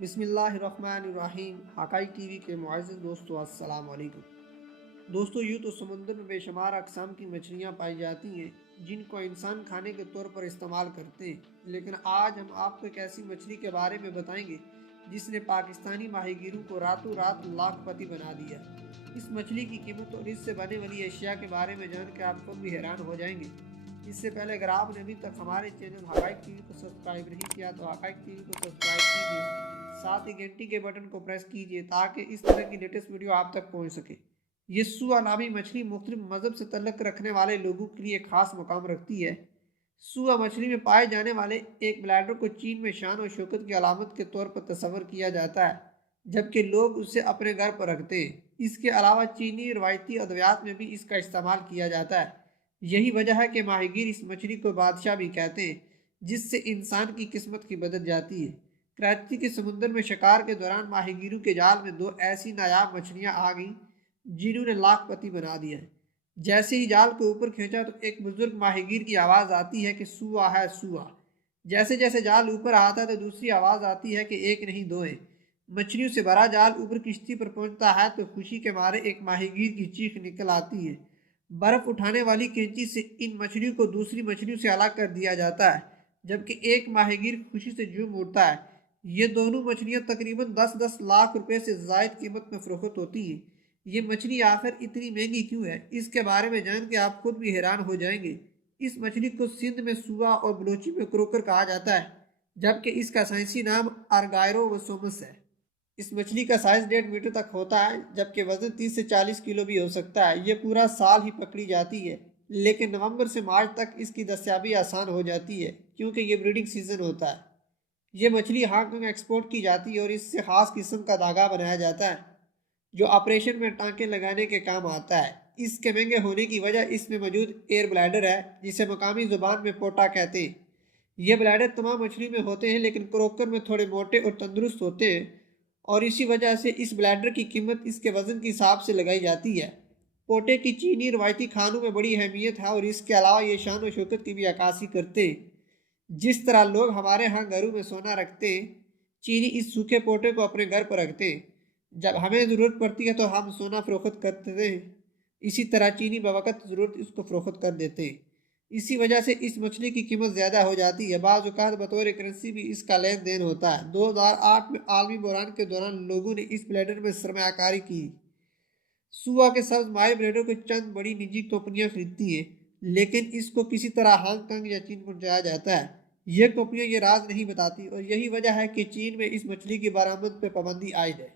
बिस्मिल्लाहिर्रहमानिर्रहीम। हक़ाइक़ टीवी के मुअज़्ज़िज़ दोस्तों, अस्सलाम वालेकुम। दोस्तों, यूँ तो समुद्र में बेशुमार अक़साम की मछलियाँ पाई जाती हैं जिनको इंसान खाने के तौर पर इस्तेमाल करते हैं, लेकिन आज हम आपको एक ऐसी मछली के बारे में बताएंगे जिसने पाकिस्तानी माहीगीरों को रातों रात लाखपति बना दिया। इस मछली की कीमत और इससे बने वाली अशिया के बारे में जान के आप खुद भी हैरान हो जाएंगे। इससे पहले अगर आपने अभी तक हमारे चैनल हक़ाइक़ टीवी को सब्सक्राइब नहीं किया तो हक़ाइक़ टीवी को सब्सक्राइब कीजिए, साथ ही घंटी के बटन को प्रेस कीजिए ताकि इस तरह की लेटेस्ट वीडियो आप तक पहुंच सके। ये सुआ नामी मछली मुख्तलिफ मज़हब से तल्लुक़ रखने वाले लोगों के लिए खास मकाम रखती है। सुआ मछली में पाए जाने वाले एक ब्लैडर को चीन में शान और शौकत की अलामत के तौर पर तस्वर किया जाता है, जबकि लोग उसे अपने घर पर रखते हैं। इसके अलावा चीनी रवायती अद्वियात में भी इसका इस्तेमाल किया जाता है। यही वजह है कि माहीगीर इस मछली को बादशाह भी कहते हैं, जिससे इंसान की किस्मत की बदल जाती है। कराची के समुद्र में शिकार के दौरान माहीगीरों के जाल में दो ऐसी नायाब मछलियां आ गईं जिन्होंने लाखपति बना दिया है। जैसे ही जाल को ऊपर खींचा तो एक बुजुर्ग माहीगीर की आवाज़ आती है कि सुआ है सुआ। जैसे जैसे जाल ऊपर आता है तो दूसरी आवाज़ आती है कि एक नहीं दो हैं। मछलियों से भरा जाल ऊपर किश्ती पर पहुंचता है तो खुशी के मारे एक माहीगीर की चीख निकल आती है। बर्फ उठाने वाली कैंची से इन मछलियों को दूसरी मछलियों से अलग कर दिया जाता है, जबकि एक माहीगीर खुशी से झूम उठता है। ये दोनों मछलियां तकरीबन 10-10 लाख रुपए से जायद कीमत में फरोख्त होती हैं। ये मछली आखिर इतनी महंगी क्यों है, इसके बारे में जान के आप खुद भी हैरान हो जाएंगे। इस मछली को सिंध में सुआ और बलोची में क्रोकर कहा जाता है, जबकि इसका साइंसी नाम आर्गायरो वसोमस है। इस मछली का साइज 1.5 मीटर तक होता है, जबकि वजन 30 से 40 किलो भी हो सकता है। ये पूरा साल ही पकड़ी जाती है, लेकिन नवंबर से मार्च तक इसकी दस्तयाबी आसान हो जाती है क्योंकि ये ब्रीडिंग सीजन होता है। ये मछली हांगकांग एक्सपोर्ट की जाती है और इससे खास किस्म का धागा बनाया जाता है जो ऑपरेशन में टांके लगाने के काम आता है। इसके महंगे होने की वजह इसमें मौजूद एयर ब्लैडर है, जिसे मकामी जुबान में पोटा कहते हैं। ये ब्लैडर तमाम मछली में होते हैं, लेकिन क्रोकर में थोड़े मोटे और तंदुरुस्त होते हैं और इसी वजह से इस ब्लैडर की कीमत इसके वजन के हिसाब से लगाई जाती है। पोटे की चीनी रवायती खानों में बड़ी अहमियत है और इसके अलावा ये शान और शौकत की भी अक्कासी करते हैं। जिस तरह लोग हमारे यहाँ घरों में सोना रखते हैं, चीनी इस सूखे पोटे को अपने घर पर रखते हैं। जब हमें ज़रूरत पड़ती है तो हम सोना फरोख्त कर देते हैं, इसी तरह चीनी बवक़्त ज़रूरत इसको फरोख्त कर देते हैं। इसी वजह से इस मछली की कीमत ज़्यादा हो जाती है। बाज़ औक़ात बतौर करेंसी भी इसका लेन देन होता है। 2008 में आलमी बहरान के दौरान लोगों ने इस ब्लेडर में सरमायाकारी की। सुआ के सब्ज माही ब्लेडर को चंद बड़ी निजी कंपनियां खरीदती हैं, लेकिन इसको किसी तरह हांगकांग या चीन पहुंचाया जाता है। यह कंपनियां ये राज नहीं बताती और यही वजह है कि चीन में इस मछली की बरामद पर पाबंदी आयद है।